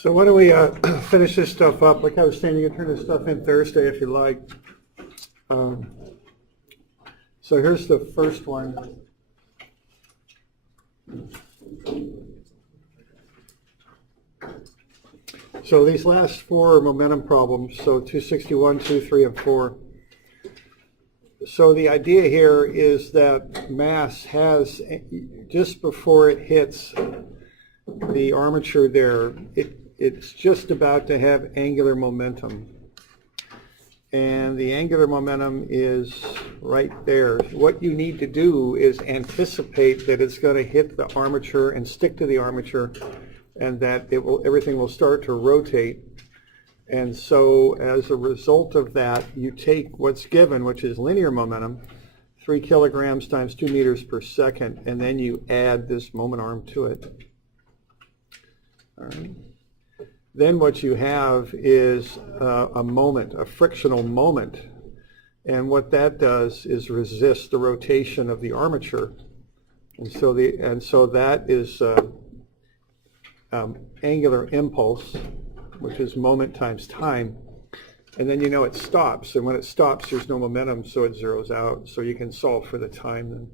So why don't we finish this stuff up? Like I was saying, you can turn this stuff in Thursday if you like. So here's the first one. So these last four are momentum problems, so 261, 2, 3, and 4. So the idea here is that mass has, just before it hits the armature there, it's just about to have angular momentum. And the angular momentum is right there. What you need to do is anticipate that it's going to hit the armature and stick to the armature, and that everything will start to rotate. And so as a result of that, you take what's given, which is linear momentum, 3 kilograms times 2 meters per second, and then you add this moment arm to it. All right. Then what you have is a moment, a frictional moment. And what that does is resist the rotation of the armature. And so that is angular impulse, which is moment times time. And then you know it stops. And when it stops, there's no momentum, so it zeroes out. So you can solve for the time then.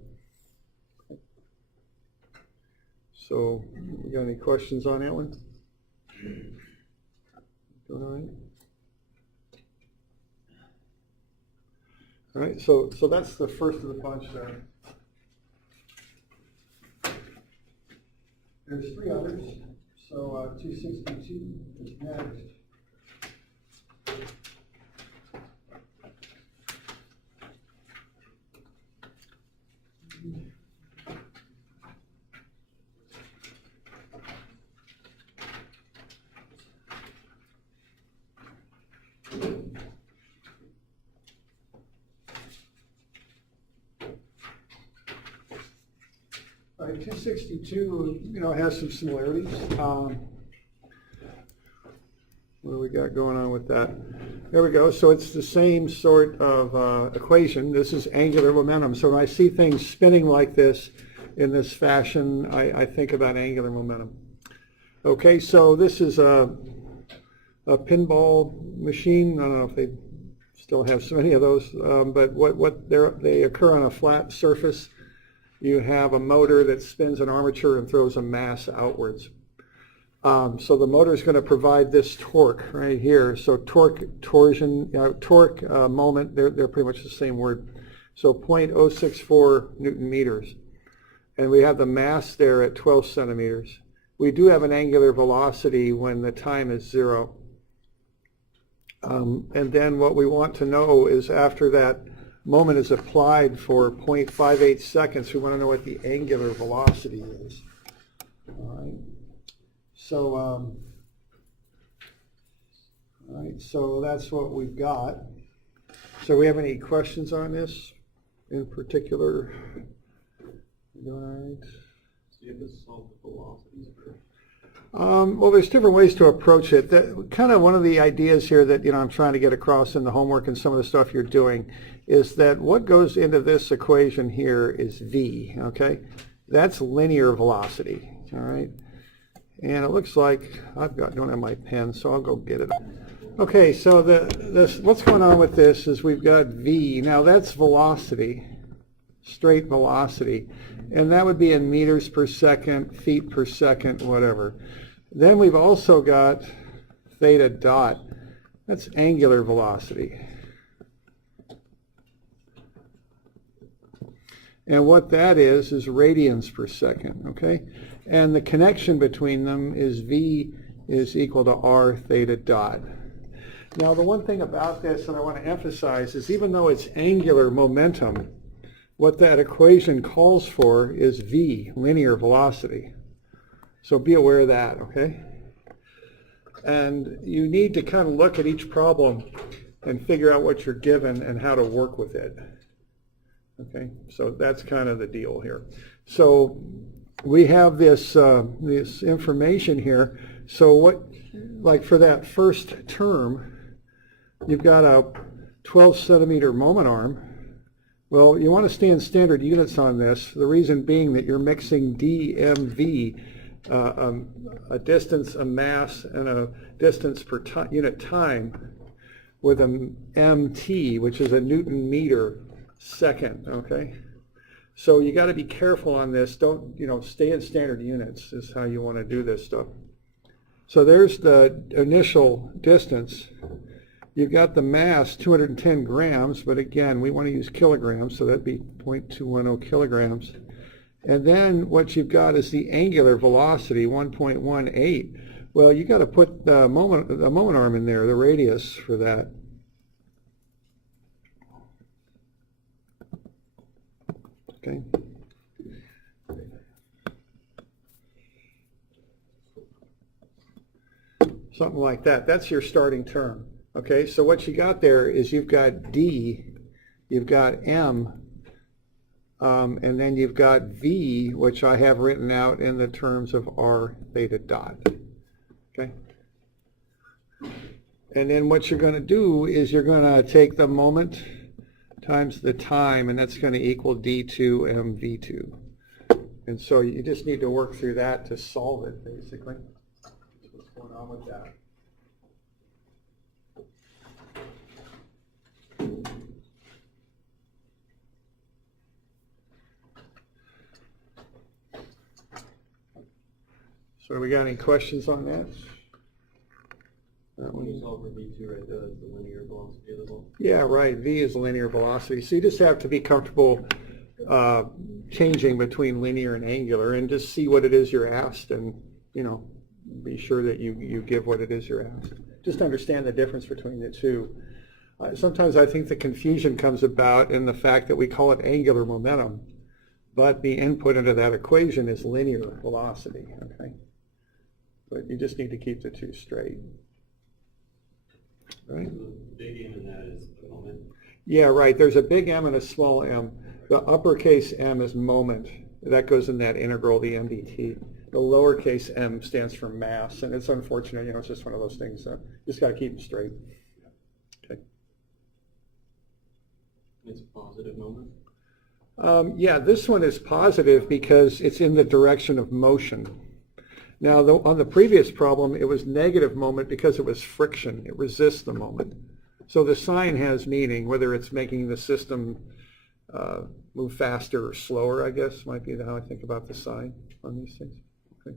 So, you got any questions on that one? Doing all right? All right, so that's the first of the bunch there. There's 3 others. So 262 is next. All right, 262, has some similarities. What do we got going on with that? There we go. So it's the same sort of equation. This is angular momentum. So when I see things spinning like this in this fashion, I think about angular momentum. Okay, so this is a pinball machine. I don't know if they still have so many of those, but they occur on a flat surface. You have a motor that spins an armature and throws a mass outwards. So the motor is going to provide this torque right here. So torque, torsion, torque, moment, they're pretty much the same word. So 0.064 Newton meters. And we have the mass there at 12 centimeters. We do have an angular velocity when the time is 0. And then what we want to know is after that moment is applied for 0.58 seconds, we want to know what the angular velocity is. All right. So, all right, so that's what we've got. So we have any questions on this in particular? You doing all right? So you have to solve the velocities first. Well, there's different ways to approach it. Kind of one of the ideas here that I'm trying to get across in the homework and some of the stuff you're doing is that what goes into this equation here is v. Okay, that's linear velocity. All right, and it looks like don't have my pen, so I'll go get it. Okay, so what's going on with this is we've got v. Now that's velocity, straight velocity, and that would be in meters per second, feet per second, whatever. Then we've also got theta dot. That's angular velocity. And what that is radians per second, okay? And the connection between them is v is equal to r theta dot. Now the one thing about this that I want to emphasize is even though it's angular momentum, what that equation calls for is v, linear velocity. So be aware of that, okay? And you need to kind of look at each problem and figure out what you're given and how to work with it. Okay, so that's kind of the deal here. So we have this this information here. So what, like for that first term, you've got a 12 centimeter moment arm. Well, you want to stay in standard units on this. The reason being that you're mixing dmv, a distance, a mass, and a distance per unit time with a mt, which is a Newton meter second, okay? So you got to be careful on this. Don't, stay in standard units is how you want to do this stuff. So there's the initial distance. You've got the mass, 210 grams, but again, we want to use kilograms, so that'd be 0.210 kilograms. And then what you've got is the angular velocity, 1.18. Well, you got to put the moment arm in there, the radius for that. Okay. Something like that. That's your starting term. Okay, so what you got there is you've got D, you've got M, and then you've got V, which I have written out in the terms of R theta dot. Okay? And then what you're going to do is you're going to take the moment times the time, and that's going to equal D2 MV2. And so you just need to work through that to solve it, basically. That's what's going on with that. So we got any questions on that? When you solve for V2 right there, that's the linear velocity of the ball. Yeah, right. V is linear velocity. So you just have to be comfortable changing between linear and angular and just see what it is you're asked and, be sure that you give what it is you're asked. Just understand the difference between the two. Sometimes I think the confusion comes about in the fact that we call it angular momentum, but the input into that equation is linear velocity, okay? But you just need to keep the two straight. Right? So the big M in that is the moment. Yeah, right. There's a big M and a small m. The uppercase M is moment. That goes in that integral, the MDT. The lowercase m stands for mass, and it's unfortunate, it's just one of those things. So just got to keep them straight. Okay. It's a positive moment. Yeah, this one is positive because it's in the direction of motion. Now, on the previous problem, it was negative moment because it was friction. It resists the moment. So the sign has meaning, whether it's making the system move faster or slower, I guess, might be how I think about the sign on these things. Okay.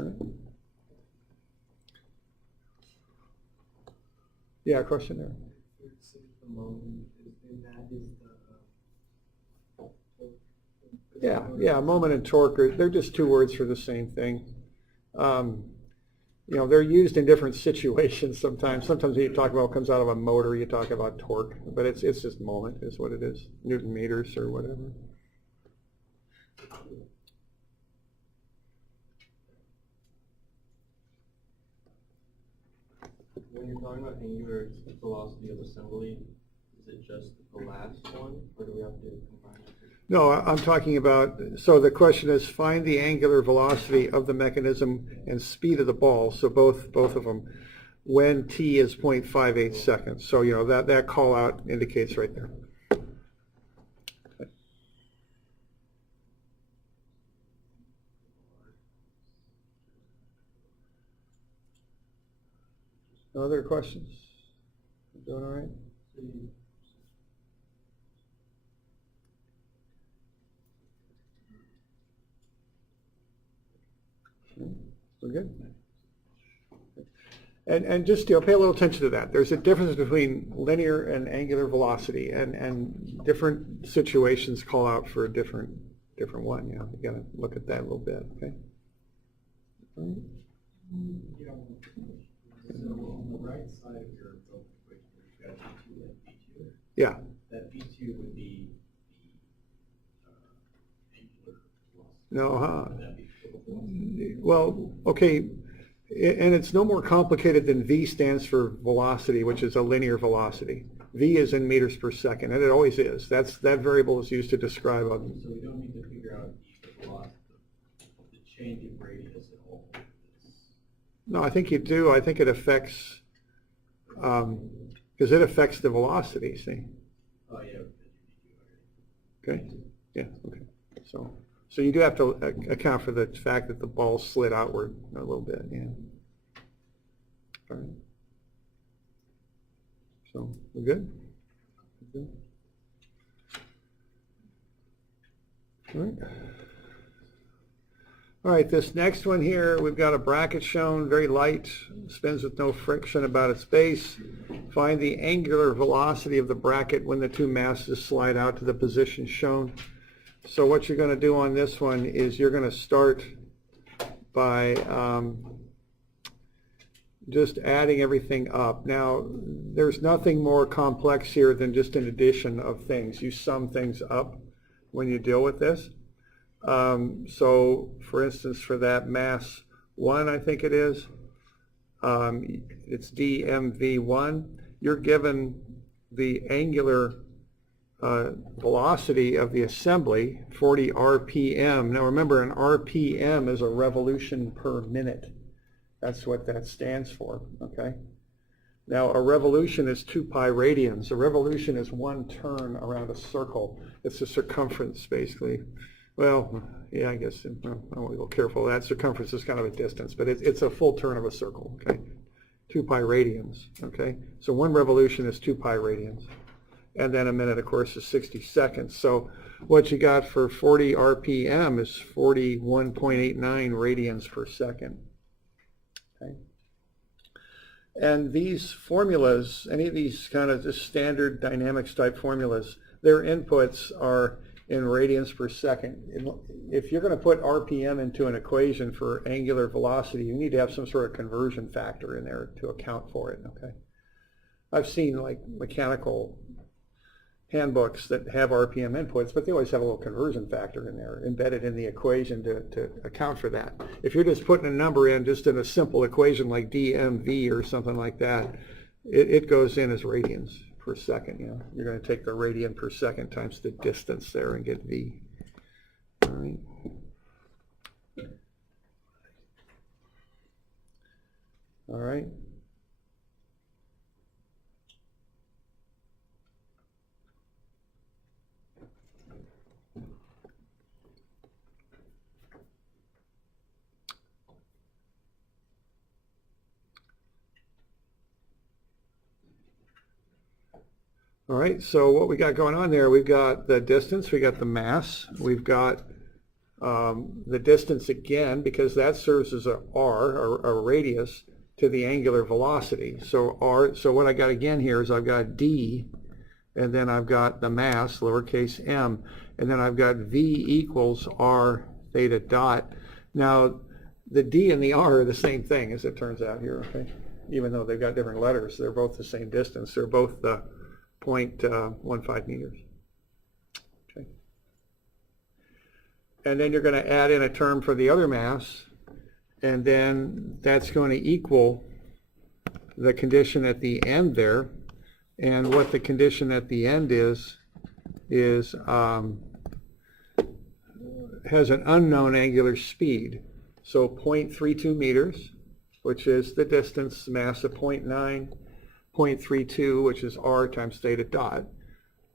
All right. Yeah, a question there. Yeah, moment and torque, they're just two words for the same thing. They're used in different situations sometimes. Sometimes when you talk about what comes out of a motor, you talk about torque, but it's just moment is what it is, Newton meters or whatever. When you're talking about angular velocity of assembly, is it just the last one, or do we have to combine it? No, I'm talking about, so the question is find the angular velocity of the mechanism and speed of the ball, so both of them, when t is 0.58 seconds. So, that call out indicates right there. Okay. Other questions? Doing all right? We're good. And just pay a little attention to that. There's a difference between linear and angular velocity, and different situations call out for a different one. You got to look at that a little bit. Okay. All right. So on the right side of your equation, you've got V2 and V2. Yeah. That V2 would be the angular velocity. No, Would that be velocity? well, okay, and it's no more complicated than V stands for velocity, which is a linear velocity. V is in meters per second, and it always is. That variable is used to describe a. So we don't need to figure out the velocity, the change in radius at all. No, I think you do. I think it affects, because it affects the velocity, see? Oh, yeah. Okay? Yeah, okay. So you do have to account for the fact that the ball slid outward a little bit, yeah. All right. So we're good? Good. All right. All right, this next one here, we've got a bracket shown, very light, spins with no friction about its base. Find the angular velocity of the bracket when the two masses slide out to the position shown. So what you're going to do on this one is you're going to start by just adding everything up. Now, there's nothing more complex here than just an addition of things. You sum things up when you deal with this. So, for instance, for that mass 1, I think it is, it's dmv1. You're given the angular velocity of the assembly, 40 rpm. Now remember, an rpm is a revolution per minute. That's what that stands for, okay? Now, a revolution is 2 pi radians. A revolution is 1 turn around a circle. It's the circumference, basically. Well, yeah, I guess, I want to go careful. That circumference is kind of a distance, but it's a full turn of a circle, okay? 2 pi radians, okay? So 1 revolution is 2 pi radians. And then a minute, of course, is 60 seconds. So what you got for 40 RPM is 41.89 radians per second, okay? And these formulas, any of these kind of just standard dynamics type formulas, their inputs are in radians per second. If you're going to put RPM into an equation for angular velocity, you need to have some sort of conversion factor in there to account for it, okay? I've seen like mechanical handbooks that have RPM inputs, but they always have a little conversion factor in there embedded in the equation to account for that. If you're just putting a number in just in a simple equation like dmv or something like that, it goes in as radians per second. You know, you're going to take the radian per second times the distance there and get v. All right. All right. All right, so what we got going on there, we've got the distance, we got the mass, we've got the distance again, because that serves as a r, or a radius, to the angular velocity. So r, so what I got again here is I've got d, and then I've got the mass, lowercase m, and then I've got v equals r theta dot. Now, the d and the r are the same thing, as it turns out here, okay? Even though they've got different letters, they're both the same distance. They're both the 0.15 meters. Okay. And then you're going to add in a term for the other mass, and then that's going to equal the condition at the end there. And what the condition at the end is has an unknown angular speed. So 0.32 meters, which is the distance, mass of 0.9. 0.32, which is r times theta dot.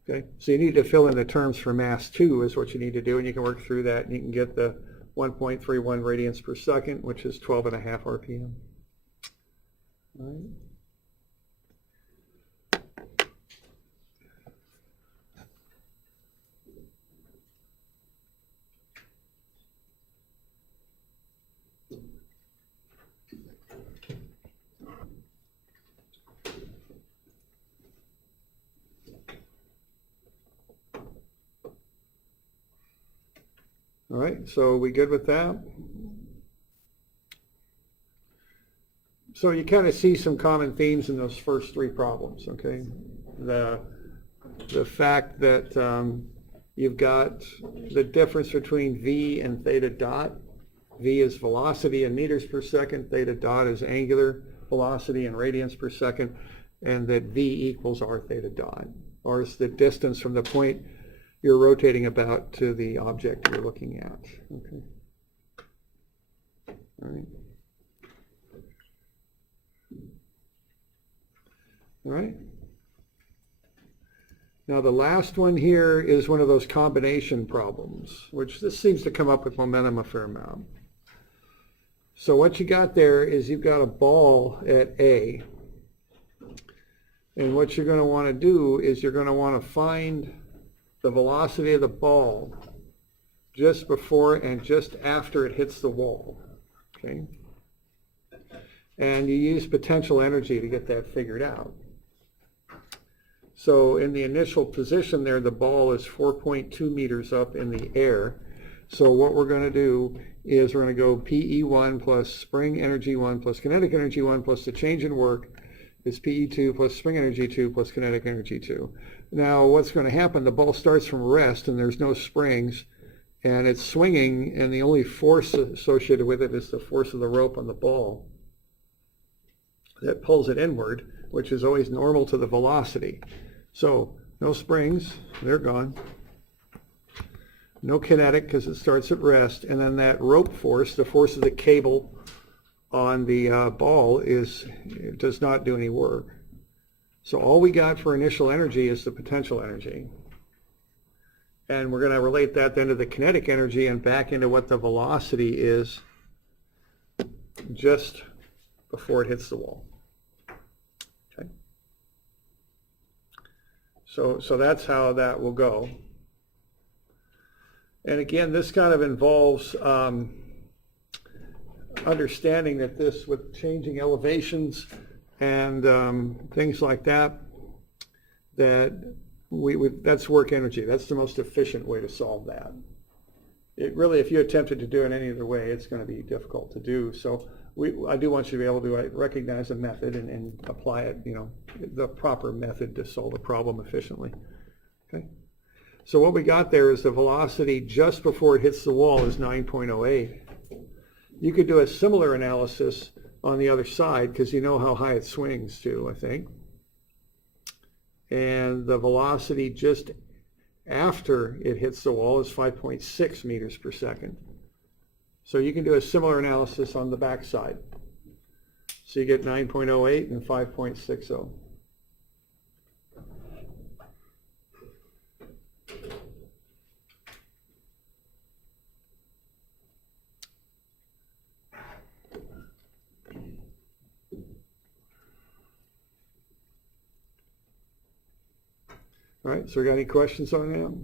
Okay, so you need to fill in the terms for mass 2 is what you need to do, and you can work through that, and you can get the 1.31 radians per second, which is 12.5 RPM. All right. All right, so we good with that? So you kind of see some common themes in those first 3 problems, okay? The fact that you've got the difference between v and theta dot. V is velocity in meters per second, theta dot is angular velocity in radians per second, and that v equals r theta dot. R is the distance from the point you're rotating about to the object you're looking at. Okay. All right. All right. Now the last one here is one of those combination problems, which this seems to come up with momentum a fair amount. So what you got there is you've got a ball at A. And what you're going to want to do is you're going to want to find the velocity of the ball just before and just after it hits the wall. Okay? And you use potential energy to get that figured out. So in the initial position there, the ball is 4.2 meters up in the air. So what we're going to do is we're going to go PE1 plus spring energy 1 plus kinetic energy 1 plus the change in work is PE2 plus spring energy 2 plus kinetic energy 2. Now what's going to happen, the ball starts from rest and there's no springs and it's swinging, and the only force associated with it is the force of the rope on the ball that pulls it inward, which is always normal to the velocity. So no springs, they're gone. No kinetic because it starts at rest, and then that rope force, the force of the cable on the ball, does not do any work. So all we got for initial energy is the potential energy. And we're going to relate that then to the kinetic energy and back into what the velocity is just before it hits the wall. Okay. So that's how that will go. And again, this kind of involves understanding that this, with changing elevations and things like that, that's work energy. That's the most efficient way to solve that. It really, if you attempted to do it any other way, it's going to be difficult to do. So I do want you to be able to recognize a method and apply it, the proper method to solve a problem efficiently. Okay. So what we got there is the velocity just before it hits the wall is 9.08. You could do a similar analysis on the other side because you know how high it swings too, I think. And the velocity just after it hits the wall is 5.6 meters per second. So you can do a similar analysis on the back side. So you get 9.08 and 5.60. All right, so we got any questions on that?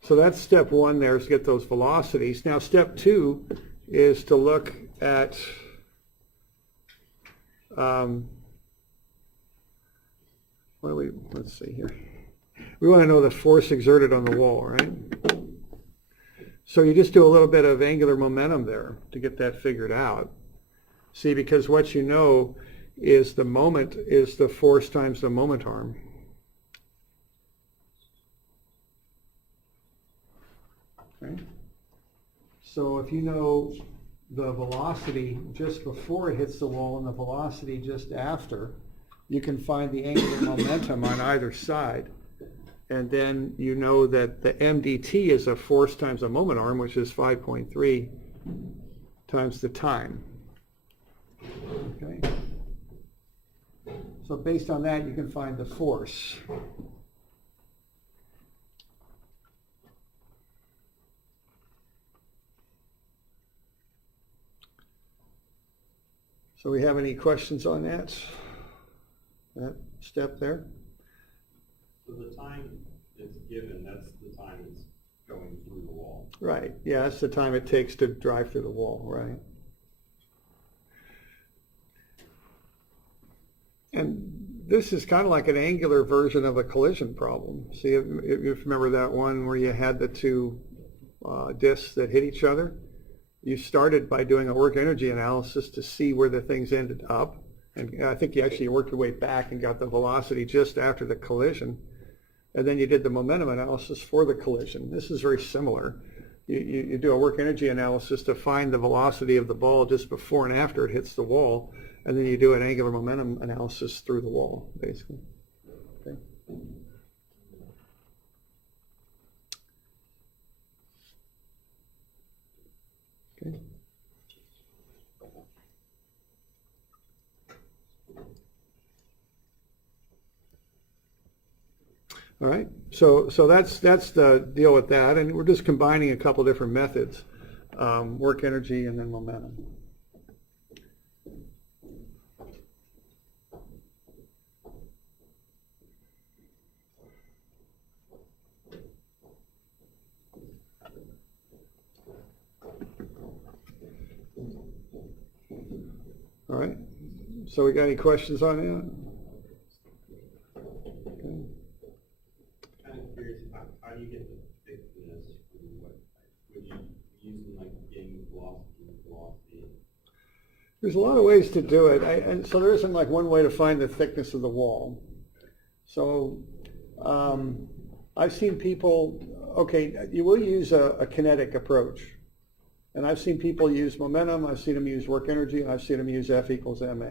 So that's step one there, is get those velocities. Now step two is to look at let's see here. We want to know the force exerted on the wall, right? So you just do a little bit of angular momentum there to get that figured out. See, because what you know is the moment is the force times the moment arm. Okay. So if you know the velocity just before it hits the wall and the velocity just after, you can find the angular momentum on either side. And then you know that the MDT is a force times a moment arm, which is 5.3 times the time. Okay. So based on that, you can find the force. So we have any questions on that step there? So the time it's given, that's the time it's going through the wall. Right. Yeah, that's the time it takes to drive through the wall, right? And this is kind of like an angular version of a collision problem. See, if you remember that one where you had the two disks that hit each other, you started by doing a work energy analysis to see where the things ended up. And I think you actually worked your way back and got the velocity just after the collision. And then you did the momentum analysis for the collision. This is very similar. You do a work energy analysis to find the velocity of the ball just before and after it hits the wall, and then you do an angular momentum analysis through the wall, basically. Okay. Okay. All right, so that's the deal with that, and we're just combining a couple different methods, work energy and then momentum. All right, so we got any questions on that? Okay. Kind of curious, how do you get the thickness from what, would you use like gain velocity? There's a lot of ways to do it, and so there isn't like one way to find the thickness of the wall. So I've seen people, okay, you will use a kinetic approach. And I've seen people use momentum, I've seen them use work energy, and I've seen them use F equals ma.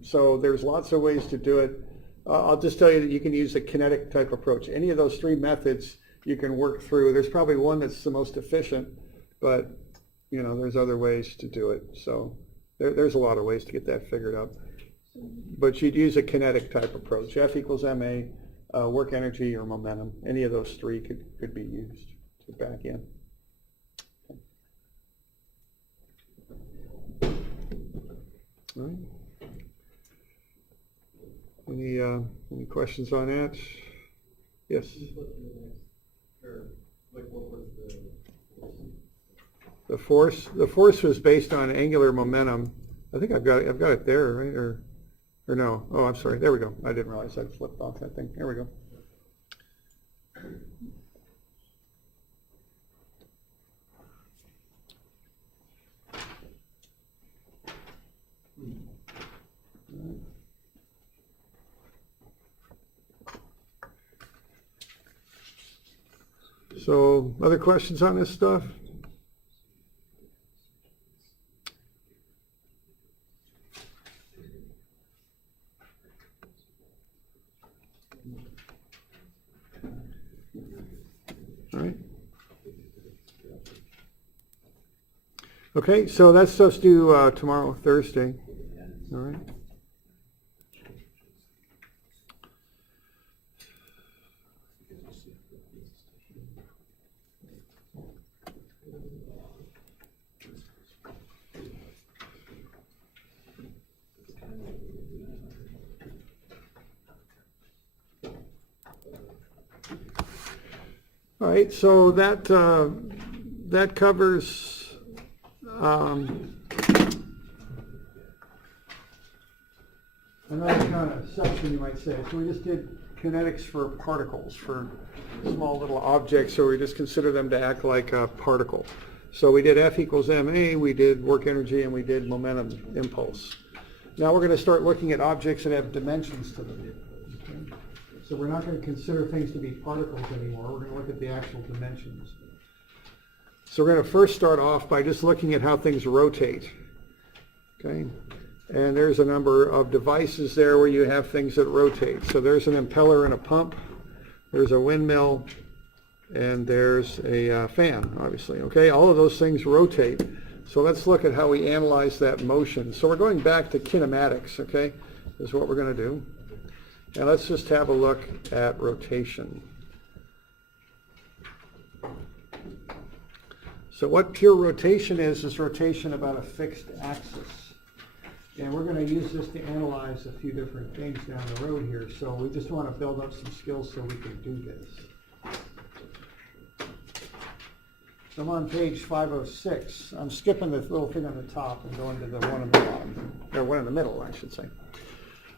So there's lots of ways to do it. I'll just tell you that you can use a kinetic type approach. Any of those three methods you can work through. There's probably one that's the most efficient, but you know, there's other ways to do it. So there's a lot of ways to get that figured out. But you'd use a kinetic type approach. F equals ma, work energy or momentum. Any of those three could be used to back in. All right. Any questions on that? Yes. The force was based on angular momentum. I think I've got it there, right? Or no? Oh, I'm sorry. There we go. I didn't realize I'd flipped off that thing. There we go. So, other questions on this stuff? All right. Okay, so that stuff's due tomorrow, Thursday. All right. All right, so that covers another kind of section, you might say. So we just did kinetics for particles, for small little objects, so we just consider them to act like a particle. So we did F equals ma, we did work energy, and we did momentum impulse. Now we're going to start looking at objects that have dimensions to them. Okay? So we're not going to consider things to be particles anymore. We're going to look at the actual dimensions. So we're going to first start off by just looking at how things rotate. Okay? And there's a number of devices there where you have things that rotate. So there's an impeller and a pump. There's a windmill. And there's a fan, obviously. Okay? All of those things rotate. So let's look at how we analyze that motion. So we're going back to kinematics, okay? Is what we're going to do. And let's just have a look at rotation. So what pure rotation is rotation about a fixed axis. And we're going to use this to analyze a few different things down the road here. So we just want to build up some skills so we can do this. So I'm on page 506. I'm skipping the little thing on the top and going to the one on the bottom, or one in the middle, I should say.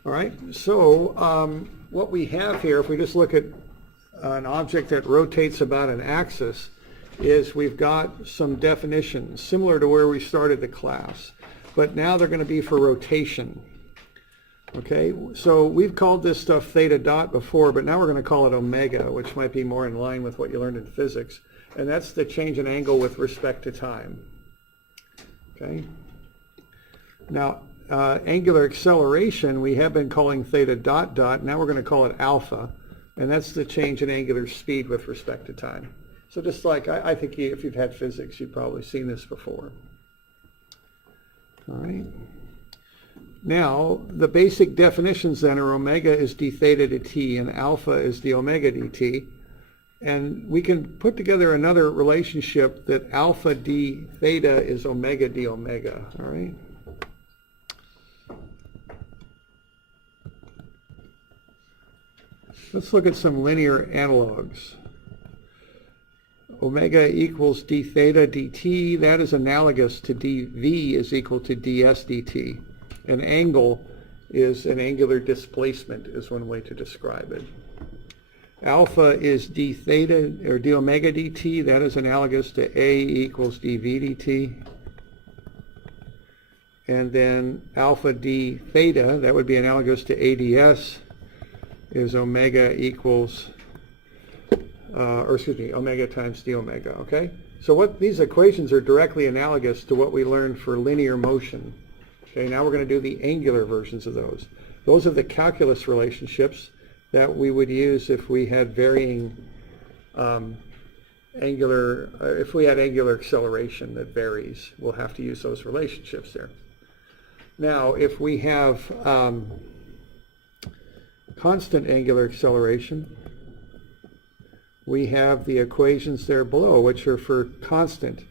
All right, so what we have here, if we just look at an object that rotates about an axis, is we've got some definitions similar to where we started the class, but now they're going to be for rotation. Okay, so we've called this stuff theta dot before, but now we're going to call it omega, which might be more in line with what you learned in physics, and that's the change in angle with respect to time. Okay, now angular acceleration we have been calling theta dot dot. Now we're going to call it alpha, and that's the change in angular speed with respect to time. So just like, I think if you've had physics, you've probably seen this before. All right. Now, the basic definitions then are omega is d theta to t and alpha is the omega dt. And we can put together another relationship that alpha d theta is omega d omega, all right? Let's look at some linear analogs. Omega equals d theta dt, that is analogous to dv is equal to ds dt. An angle is an angular displacement is one way to describe it. Alpha is d theta or d omega dt, that is analogous to a equals dv dt. And then alpha d theta, that would be analogous to ads, is omega equals, omega times d omega, okay? So what these equations are directly analogous to what we learned for linear motion. Okay, now we're going to do the angular versions of those. Those are the calculus relationships that we would use if we had varying if we had angular acceleration that varies. We'll have to use those relationships there. Now, if we have constant angular acceleration, we have the equations there below, which are for constant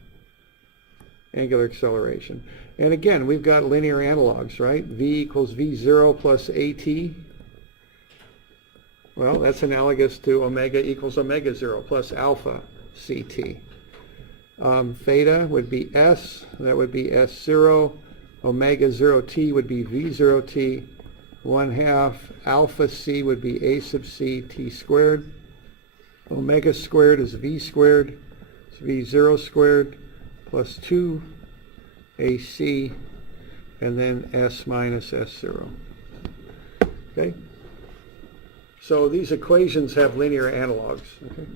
angular acceleration. And again, we've got linear analogs, right? V equals V0 plus AT. Well, that's analogous to omega equals omega 0 plus alpha CT. Theta would be S, that would be S0. Omega 0t would be V0t. 1/2 alpha C would be A sub C t squared. Omega squared is V squared. It's V0 squared plus 2 AC, and then S minus S0. Okay? So these equations have linear analogs. Okay?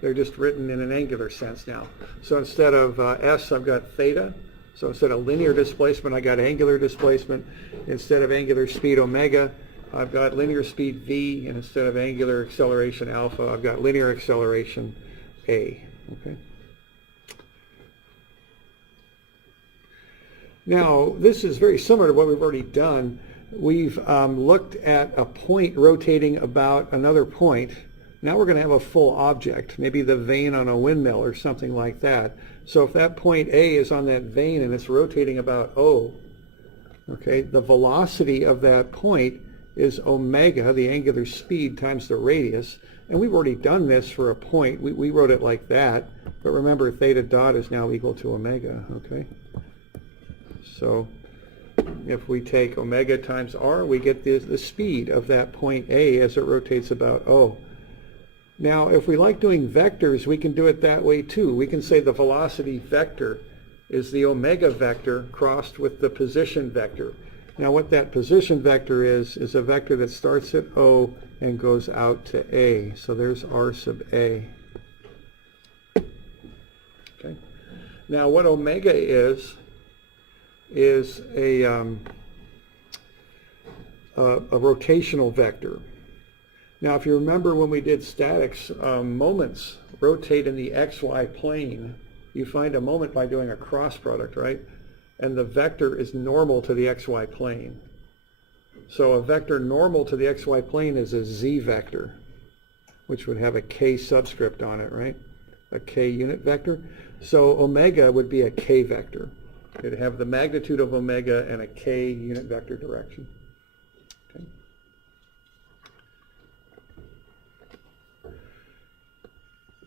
They're just written in an angular sense now. So instead of S, I've got theta. So instead of linear displacement, I got angular displacement. Instead of angular speed omega, I've got linear speed v, and instead of angular acceleration alpha, I've got linear acceleration a. Okay. Now, this is very similar to what we've already done. We've looked at a point rotating about another point. Now we're going to have a full object, maybe the vane on a windmill or something like that. So if that point A is on that vane and it's rotating about O, okay, the velocity of that point is omega, the angular speed, times the radius. And we've already done this for a point. We wrote it like that. But remember, theta dot is now equal to omega, okay? So if we take omega times r, we get the speed of that point A as it rotates about O. Now, if we like doing vectors, we can do it that way too. We can say the velocity vector is the omega vector crossed with the position vector. Now, what that position vector is a vector that starts at O and goes out to A. So there's r sub A. Okay. Now, what omega is a rotational vector. Now, if you remember when we did statics, moments rotate in the xy plane. You find a moment by doing a cross product, right? And the vector is normal to the xy plane. So a vector normal to the xy plane is a z vector, which would have a k subscript on it, right? A k unit vector. So omega would be a k vector. It'd have the magnitude of omega and a k unit vector direction. Okay.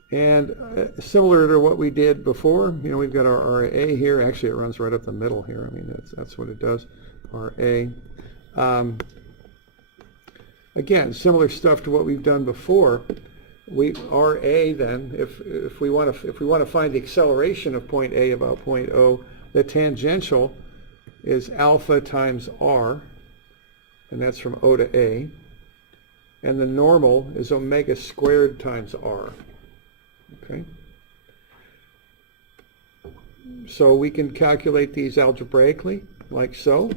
And similar to what we did before, you know, we've got our RA here. Actually, it runs right up the middle here. I mean, that's what it does, RA. Again, similar stuff to what we've done before. RA then, if we want to find the acceleration of point A about point O, the tangential is alpha times r, and that's from O to A. And the normal is omega squared times r. Okay. So we can calculate these algebraically, like so,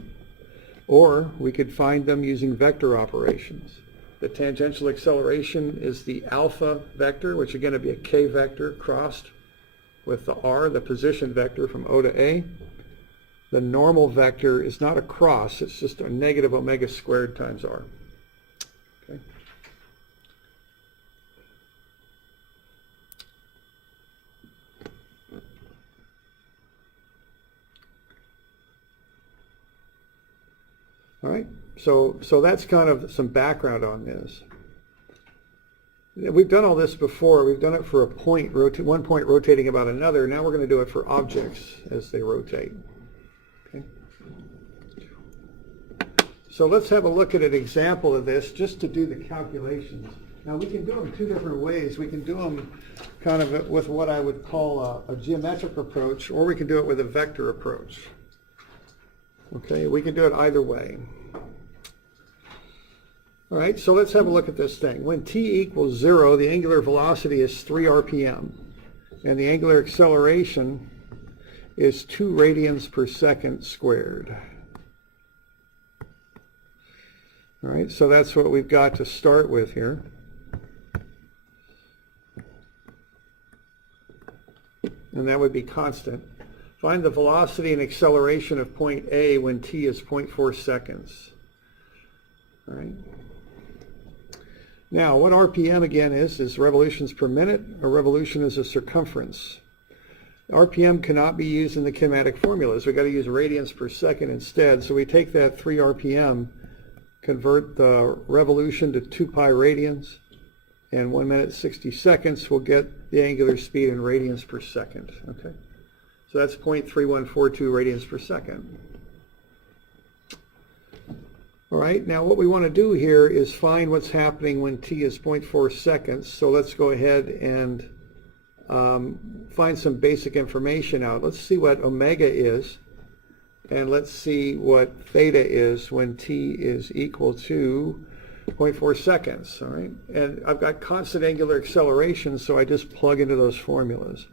or we could find them using vector operations. The tangential acceleration is the alpha vector, which again would be a k vector crossed with the r, the position vector from O to A. The normal vector is not a cross, it's just a negative omega squared times r. Okay. All right, so that's kind of some background on this. We've done all this before. We've done it for a point, one point rotating about another. Now we're going to do it for objects as they rotate. Okay. So let's have a look at an example of this just to do the calculations. Now we can do them two different ways. We can do them kind of with what I would call a geometric approach, or we can do it with a vector approach. Okay, we can do it either way. All right, so let's have a look at this thing. When t equals 0, the angular velocity is 3 rpm, and the angular acceleration is 2 radians per second squared. All right, so that's what we've got to start with here. And that would be constant. Find the velocity and acceleration of point A when t is 0.4 seconds. All right. Now, what RPM again is revolutions per minute. A revolution is a circumference. RPM cannot be used in the kinematic formulas. We've got to use radians per second instead. So we take that 3 RPM, convert the revolution to 2 pi radians, and 1 minute 60 seconds will get the angular speed in radians per second. Okay. So that's 0.3142 radians per second. All right, now what we want to do here is find what's happening when t is 0.4 seconds. So let's go ahead and find some basic information out. Let's see what omega is, and let's see what theta is when t is equal to 0.4 seconds. All right, and I've got constant angular acceleration, so I just plug into those formulas.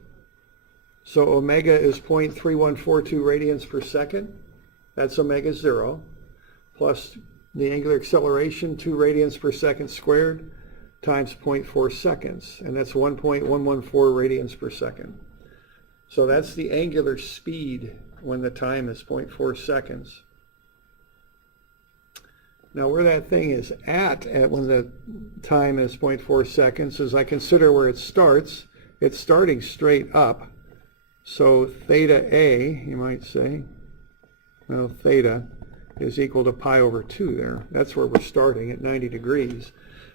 So omega is 0.3142 radians per second. That's omega 0. Plus the angular acceleration, 2 radians per second squared, times 0.4 seconds. And that's 1.114 radians per second. So that's the angular speed when the time is 0.4 seconds. Now where that thing is at when the time is 0.4 seconds is I consider where it starts. It's starting straight up. So theta A, you might say, well, theta is equal to pi over 2 there. That's where we're starting at 90 degrees.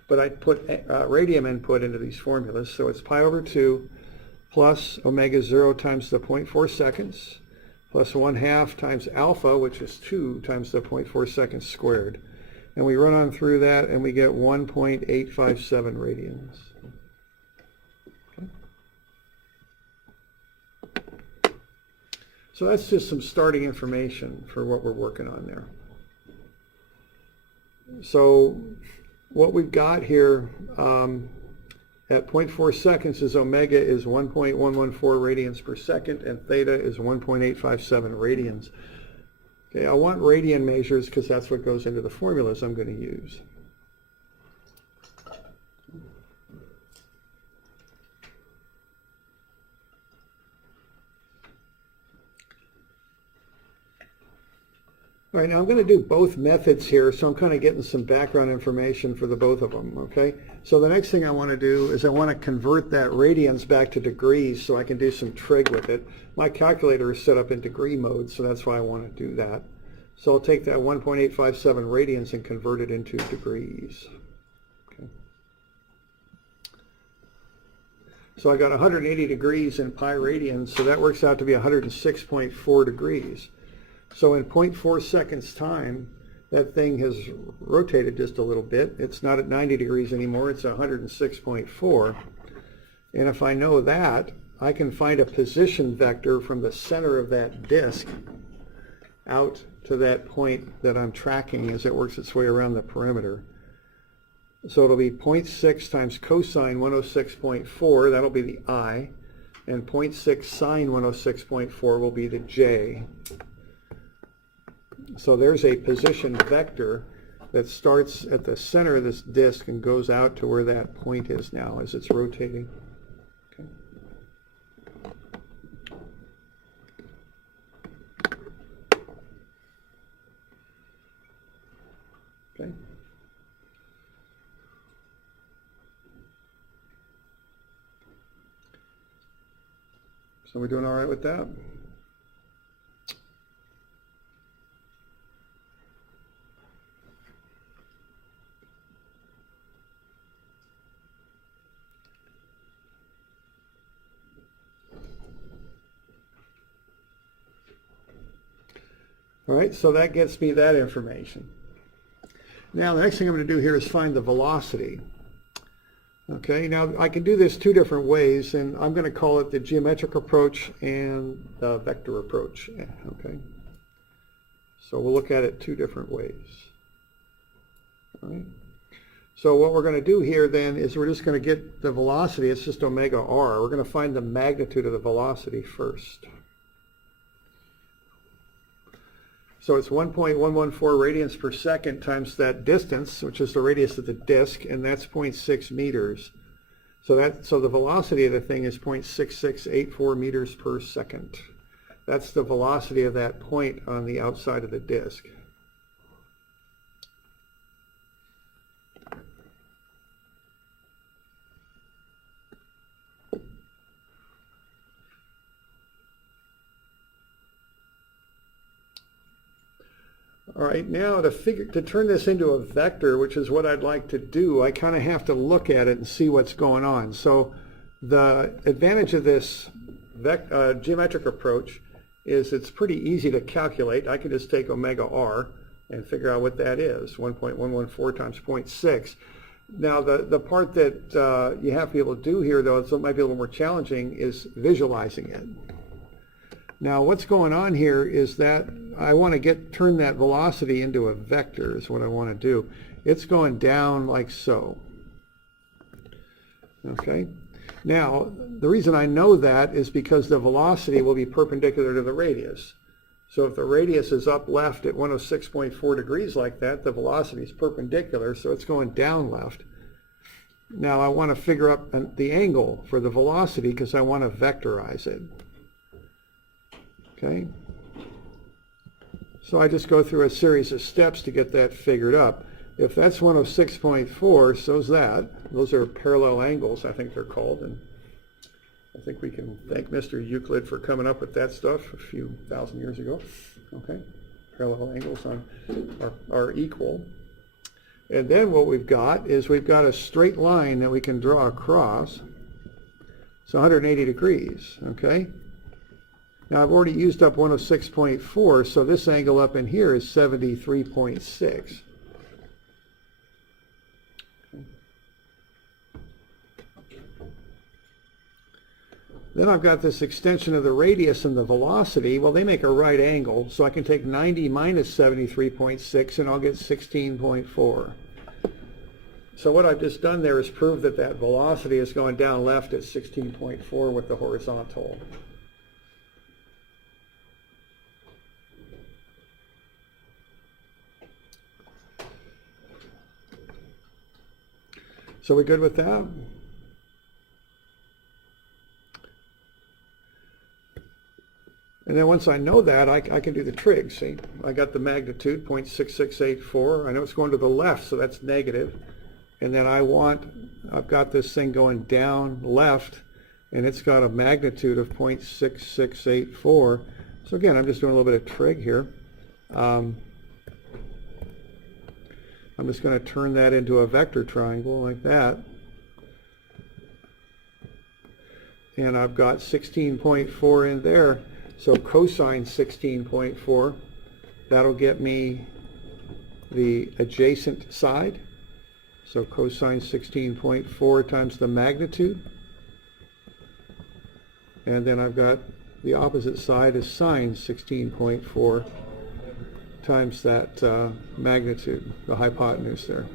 But I put radium input into these formulas, so it's pi over 2 plus omega 0 times the 0.4 seconds plus 1/2 times alpha, which is 2 times the 0.4 seconds squared. And we run on through that and we get 1.857 radians. So that's just some starting information for what we're working on there. So what we've got here at 0.4 seconds is omega is 1.114 radians per second and theta is 1.857 radians. Okay, I want radian measures because that's what goes into the formulas I'm going to use. All right, now I'm going to do both methods here, so I'm kind of getting some background information for the both of them, okay? So the next thing I want to do is I want to convert that radians back to degrees so I can do some trig with it. My calculator is set up in degree mode, so that's why I want to do that. So I'll take that 1.857 radians and convert it into degrees. Okay. So I got 180 degrees in pi radians, so that works out to be 106.4 degrees. So in 0.4 seconds time, that thing has rotated just a little bit. It's not at 90 degrees anymore, it's 106.4. And if I know that, I can find a position vector from the center of that disk out to that point that I'm tracking as it works its way around the perimeter. So it'll be 0.6 times cosine 106.4, that'll be the I, and 0.6 sine 106.4 will be the J. So there's a position vector that starts at the center of this disk and goes out to where that point is now as it's rotating. Okay. Okay. So we're doing all right with that? All right, so that gets me that information. Now the next thing I'm going to do here is find the velocity. Okay, now I can do this two different ways, and I'm going to call it the geometric approach and the vector approach. Okay, so we'll look at it two different ways. All right. So what we're going to do here then is we're just going to get the velocity. It's just omega r. We're going to find the magnitude of the velocity first. So it's 1.114 radians per second times that distance, which is the radius of the disk, and that's 0.6 meters. So the velocity of the thing is 0.6684 meters per second. That's the velocity of that point on the outside of the disk. All right, now to turn this into a vector, which is what I'd like to do, I kind of have to look at it and see what's going on. So the advantage of this geometric approach is it's pretty easy to calculate. I can just take omega r and figure out what that is, 1.114 times 0.6. Now the part that you have to be able to do here, though, so it might be a little more challenging, is visualizing it. Now what's going on here is that I want to turn that velocity into a vector is what I want to do. It's going down like so. Okay. Now the reason I know that is because the velocity will be perpendicular to the radius. So if the radius is up left at 106.4 degrees like that, the velocity is perpendicular, so it's going down left. Now I want to figure out the angle for the velocity because I want to vectorize it. Okay. So I just go through a series of steps to get that figured up. If that's 106.4, so's that. Those are parallel angles, I think they're called. And I think we can thank Mr. Euclid for coming up with that stuff a few thousand years ago. Okay. Parallel angles are equal. And then what we've got is we've got a straight line that we can draw across. It's 180 degrees. Okay. Now I've already used up 106.4, so this angle up in here is 73.6. Then I've got this extension of the radius and the velocity. Well, they make a right angle, so I can take 90 minus 73.6 and I'll get 16.4. So what I've just done there is prove that that velocity is going down left at 16.4 with the horizontal. So we good with that? And then once I know that, I can do the trig. See, I got the magnitude, 0.6684. I know it's going to the left, so that's negative. And then I've got this thing going down left, and it's got a magnitude of 0.6684. So again, I'm just doing a little bit of trig here. I'm just going to turn that into a vector triangle like that. And I've got 16.4 in there. So cosine 16.4, that'll get me the adjacent side. So cosine 16.4 times the magnitude. And then I've got the opposite side is sine 16.4 times that magnitude, the hypotenuse there.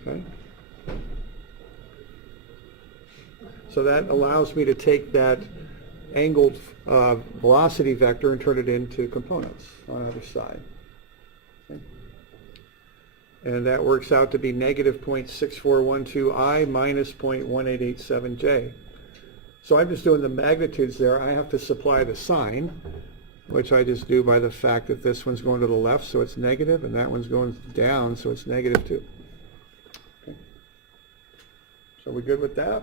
Okay. So that allows me to take that angled velocity vector and turn it into components on either side. Okay. And that works out to be negative 0.6412I minus 0.1887J. So I'm just doing the magnitudes there. I have to supply the sign, which I just do by the fact that this one's going to the left, so it's negative, and that one's going down, so it's negative 2. Okay. So we good with that?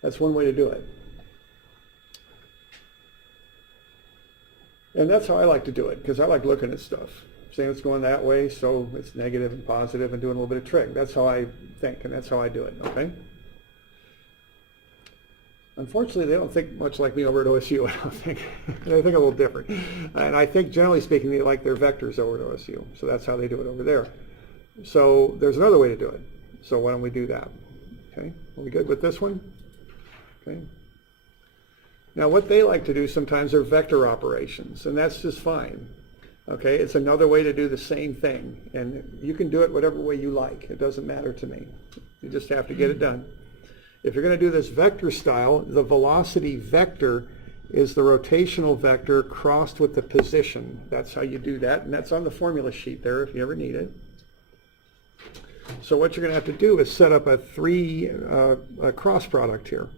That's one way to do it. And that's how I like to do it, because I like looking at stuff. Saying it's going that way, so it's negative and positive, and doing a little bit of trick. That's how I think, and that's how I do it, okay? Unfortunately, they don't think much like me over at OSU, I don't think. They think a little different. And I think, generally speaking, they like their vectors over at OSU, so that's how they do it over there. So there's another way to do it. So why don't we do that? Okay, are we good with this one? Okay. Now, what they like to do sometimes are vector operations, and that's just fine. Okay, it's another way to do the same thing, and you can do it whatever way you like. It doesn't matter to me. You just have to get it done. If you're going to do this vector style, the velocity vector is the rotational vector crossed with the position. That's how you do that, and that's on the formula sheet there if you ever need it. So what you're going to have to do is set up a cross product here,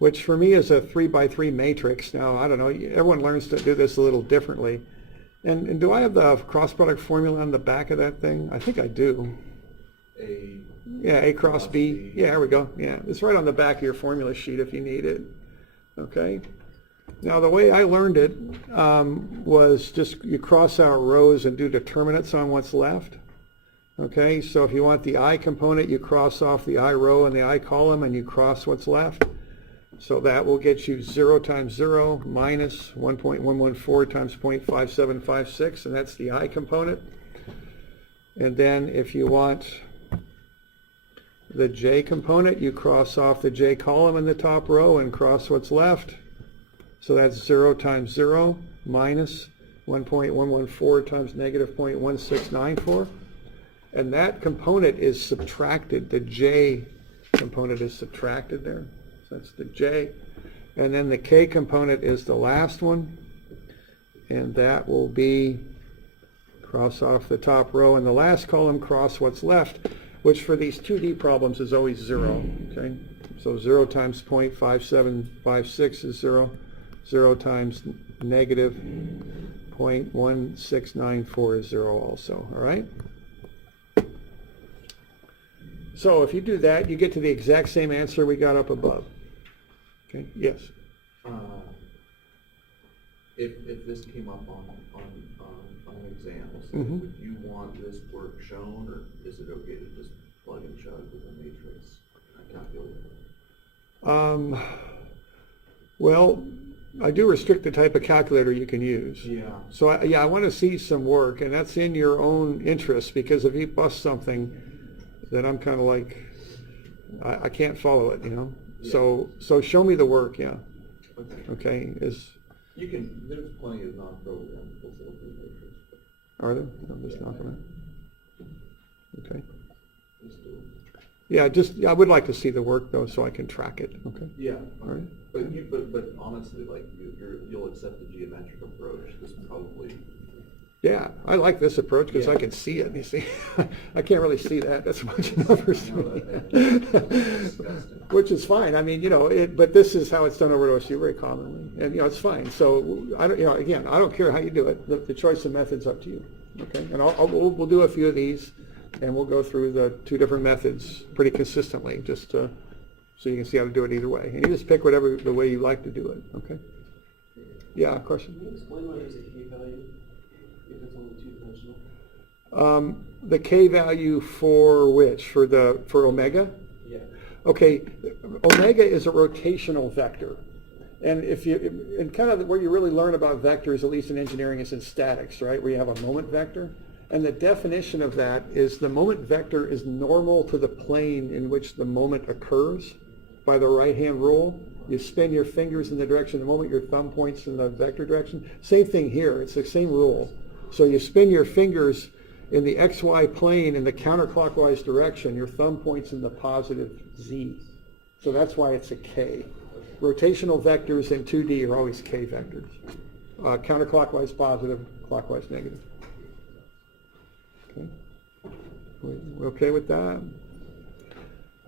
which for me is a 3x3 matrix. Now, I don't know, everyone learns to do this a little differently. And do I have the cross product formula on the back of that thing? I think I do. A cross B. Yeah, there we go. Yeah, it's right on the back of your formula sheet if you need it. Okay. Now the way I learned it was just you cross out rows and do determinants on what's left. Okay, so if you want the I component, you cross off the I row and the I column and you cross what's left. So that will get you 0 times 0 minus 1.114 times 0.5756, and that's the I component. And then if you want the J component, you cross off the J column in the top row and cross what's left. So that's 0 times 0 minus 1.114 times negative 0.1694. And that component is subtracted. The J component is subtracted there. That's the J. And then the K component is the last one. And that will be cross off the top row in the last column, cross what's left, which for these 2D problems is always 0. Okay? So 0 times 0.5756 is 0. 0 times negative 0.1694 is 0 also. All right? So if you do that, you get to the exact same answer we got up above. Okay, yes. If this came up on an exam, would you want this work shown, or is it okay to just plug and chug with a matrix calculator? Well, I do restrict the type of calculator you can use. Yeah. So I want to see some work, and that's in your own interest, because if you bust something, then I'm kind of like, I can't follow it, you know. Yeah. So show me the work, yeah. Okay. You can. There's plenty of non-programmable silicon matrix. Are there? I'm just knocking it. Okay. Just do it. Yeah, I would like to see the work though, so I can track it. Okay. Yeah. All right. But honestly, like you'll accept the geometric approach. This probably. Yeah, I like this approach because I can see it. You see, I can't really see that. That's a bunch of numbers to me. Which is fine. I mean, you know, but this is how it's done over at OSU very commonly, and you know, it's fine. So I don't, you know, again, I don't care how you do it. The choice of method's up to you. Okay, and we'll do a few of these, and we'll go through the 2 different methods pretty consistently, just so you can see how to do it either way. And you just pick whatever the way you like to do it. Okay. Yeah, question. Can you explain why there's a K value if it's only 2-dimensional? The K value for which? For omega? Yeah. Okay, omega is a rotational vector. And and kind of where you really learn about vectors, at least in engineering, is in statics, right? Where you have a moment vector. And the definition of that is the moment vector is normal to the plane in which the moment occurs by the right-hand rule. You spin your fingers in the direction the moment your thumb points in the vector direction. Same thing here. It's the same rule. So you spin your fingers in the XY plane in the counterclockwise direction. Your thumb points in the positive Z. So that's why it's a K. Rotational vectors in 2D are always K vectors. Counterclockwise positive, clockwise negative. Okay. We okay with that?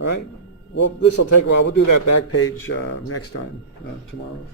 All right. Well, this will take a while. We'll do that back page next time, tomorrow.